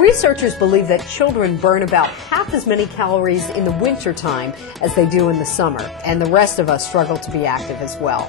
Researchers believe that children burn about half as many calories in the wintertime as they do in the summer, and the rest of us struggle to be active as well.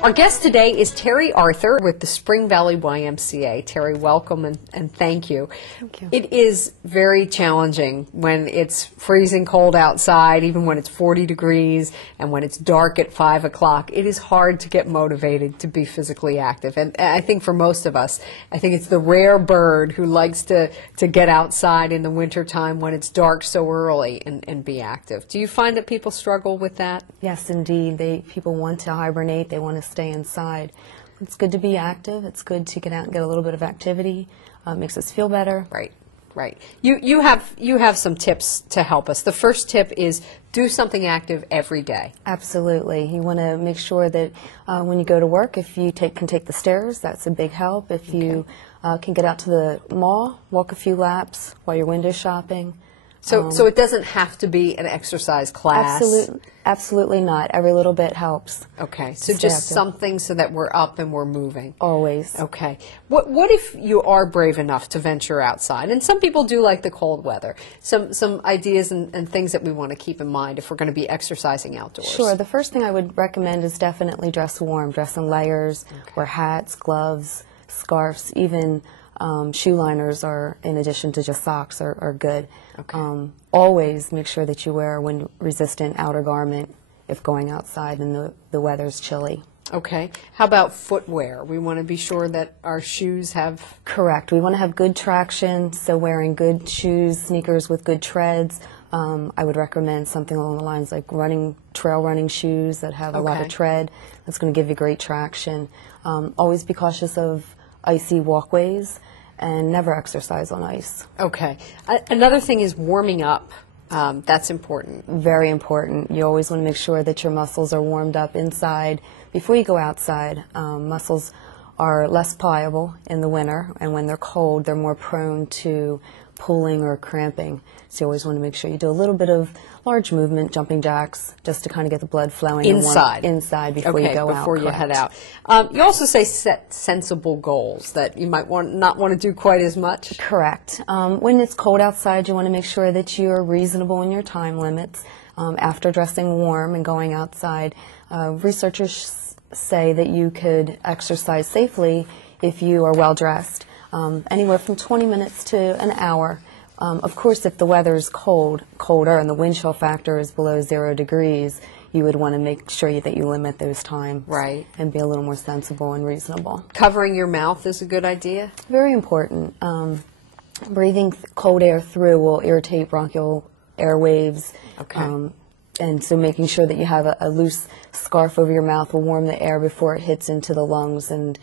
Our guest today is Terri Arthur with the Spring Valley YMCA. Terri, welcome and thank you. Thank you. It is very challenging when it's freezing cold outside, even when it's 40 degrees, and when it's dark at 5 o'clock. It is hard to get motivated to be physically active. And I think for most of us, I think it's the rare bird who likes to get outside in the wintertime when it's dark so early and be active. Do you find that people struggle with that? Yes, indeed. People want to hibernate. They want to stay inside. It's good to be active. It's good to get out and get a little bit of activity. Makes us feel better. Right, right. You have some tips to help us. The first tip is do something active every day. Absolutely. You want to make sure that when you go to work, if you can take the stairs, that's a big help. If you can get out to the mall, walk a few laps while you're window shopping. So it doesn't have to be an exercise class? Absolutely not. Every little bit helps. Okay, so just something so that we're up and we're moving. Always. Okay. What if you are brave enough to venture outside? And some people do like the cold weather. Some ideas and things that we want to keep in mind if we're going to be exercising outdoors. Sure. The first thing I would recommend is definitely dress warm. Dress in layers, wear hats, gloves, scarves, even shoe liners are, in addition to just socks, are good. Okay. Always make sure that you wear a wind-resistant outer garment if going outside and the weather's chilly. Okay. How about footwear? We want to be sure that our shoes have... Correct. We want to have good traction, so wearing good shoes, sneakers with good treads. I would recommend something along the lines like trail running shoes that have a lot of tread. That's going to give you great traction. Always be cautious of icy walkways, and never exercise on ice. Okay. Another thing is warming up. That's important. Very important. You always want to make sure that your muscles are warmed up inside before you go outside. Muscles are less pliable in the winter, and when they're cold, they're more prone to pulling or cramping. So you always want to make sure you do a little bit of large movement, jumping jacks, just to kind of get the blood flowing inside before you go out. Before you head out. You also say set sensible goals that you might not want to do quite as much. Correct. When it's cold outside, you want to make sure that you are reasonable in your time limits. After dressing warm and going outside, researchers say that you could exercise safely if you are well dressed. Anywhere from 20 minutes to an hour. Of course, if the weather is colder, and the wind chill factor is below 0 degrees, you would want to make sure that you limit those times. Right. And be a little more sensible and reasonable. Covering your mouth is a good idea? Very important. Breathing cold air through will irritate bronchial airwaves. Okay. And so making sure that you have a loose scarf over your mouth will warm the air before it hits into the lungs and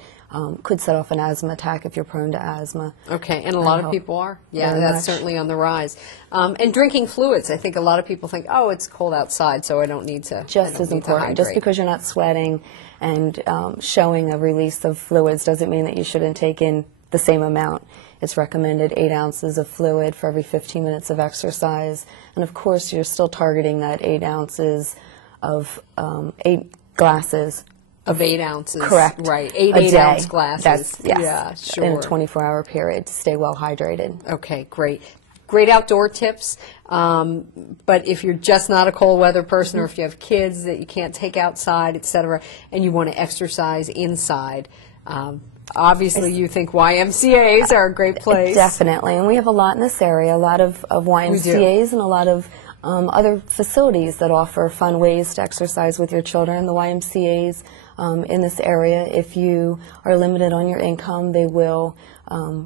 could set off an asthma attack if you're prone to asthma. Okay, and a lot of people are. Yeah, that's certainly on the rise. And drinking fluids. I think a lot of people think, oh, it's cold outside, so I don't need to Just as important. Just because you're not sweating and showing a release of fluids doesn't mean that you shouldn't take in the same amount. It's recommended 8 ounces of fluid for every 15 minutes of exercise. And of course, you're still targeting that 8 ounces of 8 glasses. Of 8 ounces. Correct. Right. 8-ounce glasses. Yes. Yeah, sure. In a 24-hour period to stay well hydrated. Okay, great. Great outdoor tips. But if you're just not a cold weather person, or if you have kids that you can't take outside, etc., and you want to exercise inside, obviously you think YMCAs are a great place. Definitely. And we have a lot in this area, a lot of YMCAs and a lot of other facilities that offer fun ways to exercise with your children. The YMCAs in this area, if you are limited on your income, they will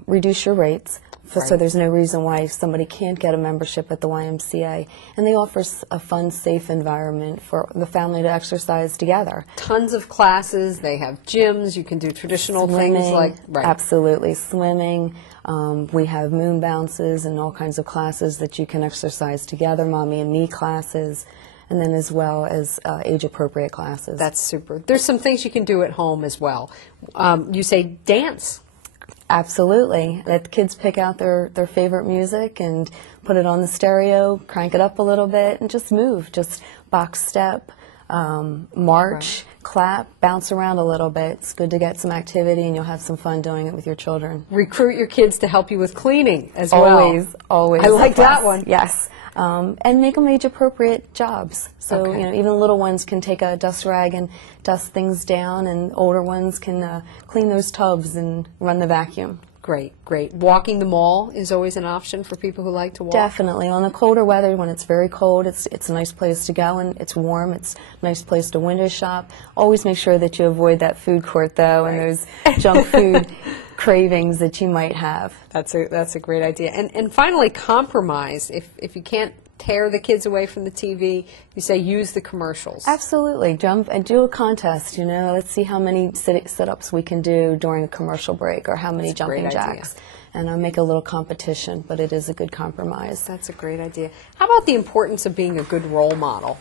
reduce your rates. So there's no reason why somebody can't get a membership at the YMCA. And they offer a fun, safe environment for the family to exercise together. Tons of classes. They have gyms. You can do traditional things like... Absolutely. Swimming. We have moon bounces and all kinds of classes that you can exercise together, mommy and me classes, and then as well as age-appropriate classes. That's super. There's some things you can do at home as well. You say dance. Absolutely. Let kids pick out their favorite music and put it on the stereo, crank it up a little bit, and just move. Just box step, march, clap, bounce around a little bit. It's good to get some activity, and you'll have some fun doing it with your children. Recruit your kids to help you with cleaning as well. Always, always. I like that one. Yes. And make them age-appropriate jobs. So, Okay. even little ones can take a dust rag and dust things down, and older ones can clean those tubs and run the vacuum. Great, great. Walking the mall is always an option for people who like to walk. Definitely. On the colder weather, when it's very cold, it's a nice place to go, and it's warm. It's a nice place to window shop. Always make sure that you avoid that food court, though, and those junk food cravings that you might have. That's a great idea. And finally, compromise. If you can't tear the kids away from the TV, you say use the commercials. Absolutely. Jump and do a contest, Let's see how many sit-ups we can do during a commercial break, or how many jumping jacks. And make a little competition, but it is a good compromise. That's a great idea. How about the importance of being a good role model?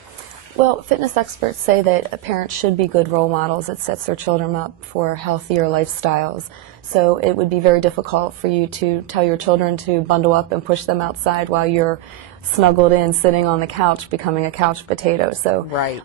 Well, fitness experts say that parents should be good role models. It sets their children up for healthier lifestyles. So it would be very difficult for you to tell your children to bundle up and push them outside while you're snuggled in, sitting on the couch, becoming a couch potato. So, right.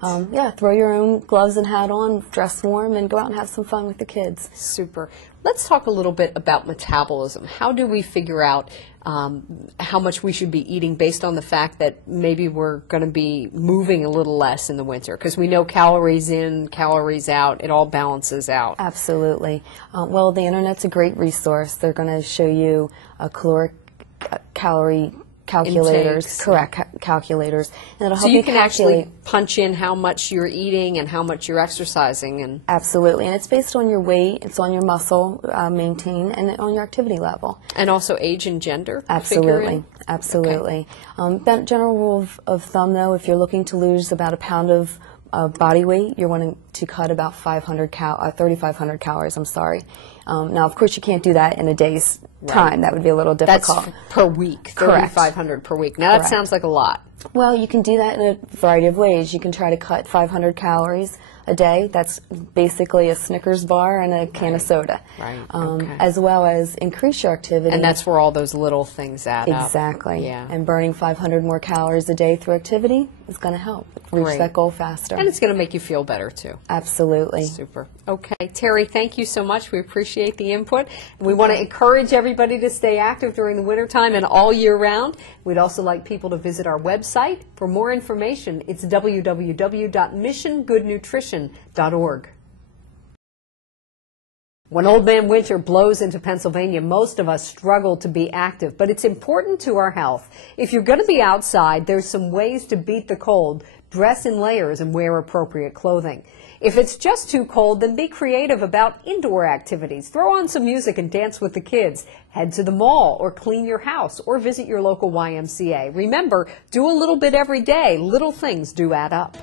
Throw your own gloves and hat on, dress warm, and go out and have some fun with the kids. Super. Let's talk a little bit about metabolism. How do we figure out how much we should be eating based on the fact that maybe we're going to be moving a little less in the winter? Because we know calories in, calories out, it all balances out. Absolutely. Well, the Internet's a great resource. They're going to show you calorie calculators, intakes. Correct, calculators, and it'll help So you can calculate. actually punch in how much you're eating and how much you're exercising. And Absolutely, and it's based on your weight, it's on your muscle maintain, and on your activity level. And also age and gender? Absolutely, absolutely. Okay. General rule of thumb, though, if you're looking to lose about a pound of body weight, you're wanting to cut about 3,500 calories. I'm sorry. Now, of course, you can't do that in a day's time. That would be a little difficult. That's per week, Correct. 3,500 per week. Now, that sounds like a lot. Well, you can do that in a variety of ways. You can try to cut 500 calories a day. That's basically a Snickers bar and a can of soda. Right. Okay. As well as increase your activity. And that's where all those little things add up. Exactly. Yeah. And burning 500 more calories a day through activity is going to help reach Great. that goal faster. And it's going to make you feel better, too. Absolutely. Super. Okay. Terri, thank you so much. We appreciate the input. And we want to encourage everybody to stay active during the wintertime and all year round. We'd also like people to visit our website. For more information, it's www.missiongoodnutrition.org. When Old Man Winter blows into Pennsylvania, most of us struggle to be active, but it's important to our health. If you're going to be outside, there's some ways to beat the cold. Dress in layers and wear appropriate clothing. If it's just too cold, then be creative about indoor activities. Throw on some music and dance with the kids. Head to the mall or clean your house or visit your local YMCA. Remember, do a little bit every day. Little things do add up.